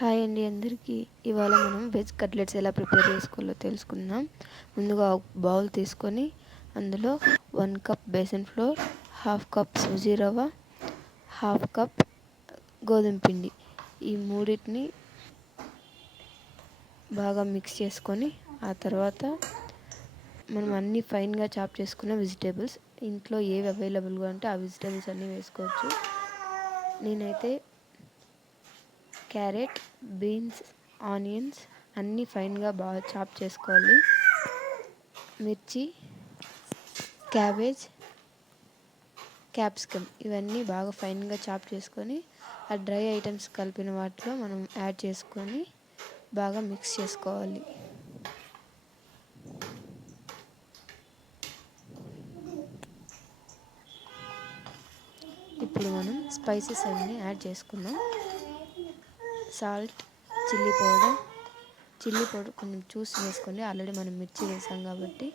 Hi అండి అందరికీ. ఇవాళ మనం వెజ్ కట్లెట్స్ ఎలా ప్రిపేర్ చేసుకోవాలో తెలుసుకుందాం. ముందుగా ఒక బౌల్ తీసుకొని అందులో 1 cup besan flour, 1/2 cup suji రవ్వ, 1/2 కప్ గోధుమ పిండి, ఈ మూడింటిని బాగా మిక్స్ చేసుకొని ఆ తర్వాత మనం అన్నీ ఫైన్గా చాప్ చేసుకున్న వెజిటేబుల్స్, ఇంట్లో ఏవి అవైలబుల్గా ఉంటే ఆ వెజిటేబుల్స్ అన్నీ వేసుకోవచ్చు. నేనైతే క్యారెట్, బీన్స్, ఆనియన్స్ అన్నీ ఫైన్గా బాగా చాప్ చేసుకోవాలి. మిర్చి, క్యాబేజ్, క్యాప్సికమ్ ఇవన్నీ బాగా ఫైన్గా చాప్ చేసుకొని ఆ డ్రై ఐటమ్స్ కలిపిన వాటిలో మనం యాడ్ చేసుకొని బాగా మిక్స్ చేసుకోవాలి. ఇప్పుడు మనం స్పైసెస్ అన్నీ యాడ్ చేసుకుందాం. సాల్ట్, చిల్లీ పౌడర్ కొంచెం చూసి వేసుకోండి, ఆల్రెడీ మనం మిర్చి వేసాం కాబట్టి.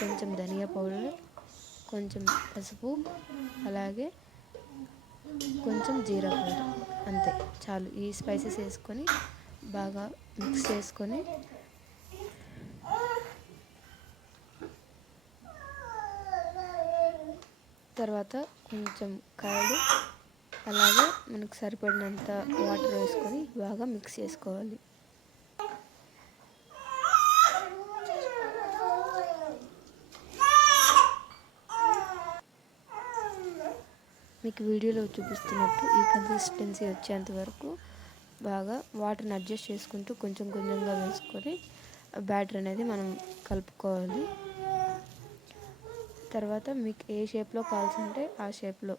కొంచెం ధనియా పౌడర్, కొంచెం పసుపు, అలాగే కొంచెం జీరా పౌడర్, అంతే చాలు. ఈ స్పైసెస్ వేసుకొని బాగా మిక్స్ చేసుకొని తర్వాత కొంచెం కర్డ్, అలాగే మనకు సరిపడినంత వాటర్ వేసుకొని బాగా మిక్స్ చేసుకోవాలి. మీకు వీడియోలో చూపిస్తున్నట్టు ఈ కన్సిస్టెన్సీ వచ్చేంత వరకు బాగా వాటర్ని అడ్జస్ట్ చేసుకుంటూ కొంచెం కొంచెంగా వేసుకొని బ్యాటర్ అనేది మనం కలుపుకోవాలి. తర్వాత మీకు ఏ షేప్లో కావాల్సింటే ఆ షేప్లో,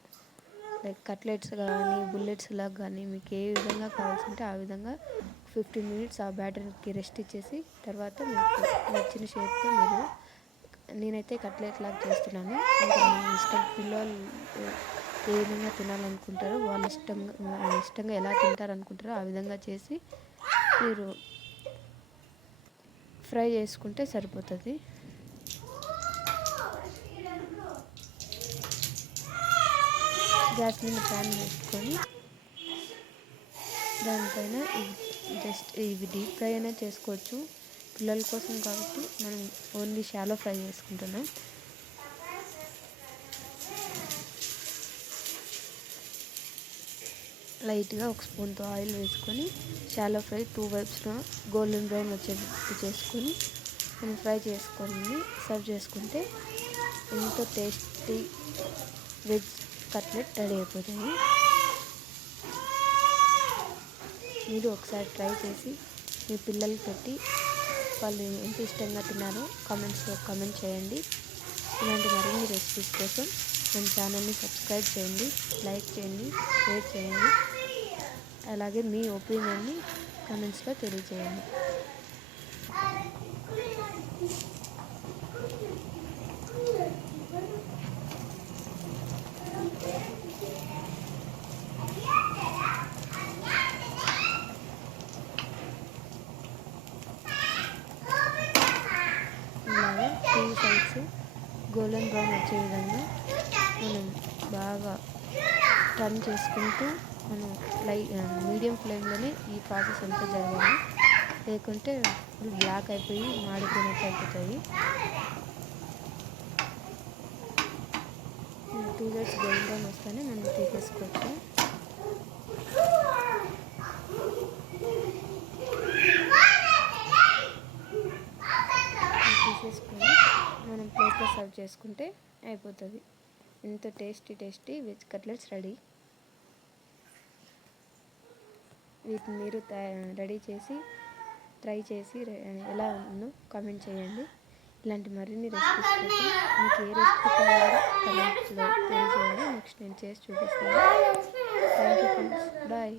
లైక్ కట్లెట్స్ కానీ బుల్లెట్స్ లాగా కానీ మీకు ఏ విధంగా కావాల్సింటే ఆ విధంగా 15 మినిట్స్ ఆ బ్యాటర్కి రెస్ట్ ఇచ్చేసి తర్వాత మీకు నచ్చిన షేప్లో మీరు, నేనైతే కట్లెట్ లాగా చేస్తున్నాను. ఇంకా మీ ఇష్టం, పిల్లలు ఏ విధంగా తినాలనుకుంటారో వాళ్ళు ఇష్టంగా ఎలా తింటారనుకుంటారో ఆ విధంగా చేసి మీరు ఫ్రై చేసుకుంటే సరిపోతుంది. గ్యాస్ మీద ప్యాన్ పెట్టుకొని దానిపైన ఇవి డీప్ ఫ్రై అయినా చేసుకోవచ్చు. పిల్లల కోసం కాబట్టి మనం ఓన్లీ షాలో ఫ్రై చేసుకుంటున్నాం. లైట్గా ఒక స్పూన్తో ఆయిల్ వేసుకొని షాలో ఫ్రై 2 వైపుస్లో గోల్డెన్ బ్రౌన్ వచ్చేటట్టు చేసుకొని మనం ఫ్రై చేసుకొని సర్వ్ చేసుకుంటే ఎంతో టేస్టీ వెజ్ కట్లెట్ రెడీ అయిపోతుంది. మీరు ఒకసారి ట్రై చేసి మీ పిల్లలకి పెట్టి వాళ్ళు ఎంత ఇష్టంగా తిన్నారో కామెంట్స్లో కామెంట్ చేయండి. ఇలాంటి మరిన్ని రెసిపీస్ కోసం మన ఛానల్ని సబ్స్క్రైబ్ చేయండి, లైక్ చేయండి, షేర్ చేయండి, అలాగే మీ ఒపీనియన్ని కామెంట్స్లో తెలియజేయండి. ఇలాగా 2 సైడ్స్ గోల్డెన్ బ్రౌన్ వచ్చే విధంగా మనం బాగా టర్న్ చేసుకుంటూ మనం మీడియం ఫ్లేమ్లోనే ఈ ప్రాసెస్ అంతా జరగాలి, లేకుంటే బ్లాక్ అయిపోయి మాడిపోయినట్టు అయిపోతాయి. 2 సైడ్స్ గోల్డెన్ బ్రౌన్ వస్తేనే మనం తీసేసుకోవచ్చు. తీసేసుకొని మనం ప్లేట్లో సర్వ్ చేసుకుంటే అయిపోతుంది. ఎంతో టేస్టీ వెజ్ కట్లెట్స్ రెడీ. వీటిని మీరు రెడీ చేసి ట్రై చేసి ఎలా ఉందో కామెంట్ చేయండి. ఇలాంటి మరిన్ని రెసిపీస్ కోసం మీకు ఏ రెసిపీ కావాలో కామెంట్స్లో తెలియజేయండి. నెక్స్ట్ నేను చేసి చూపిస్తాను. Thank you friends, bye.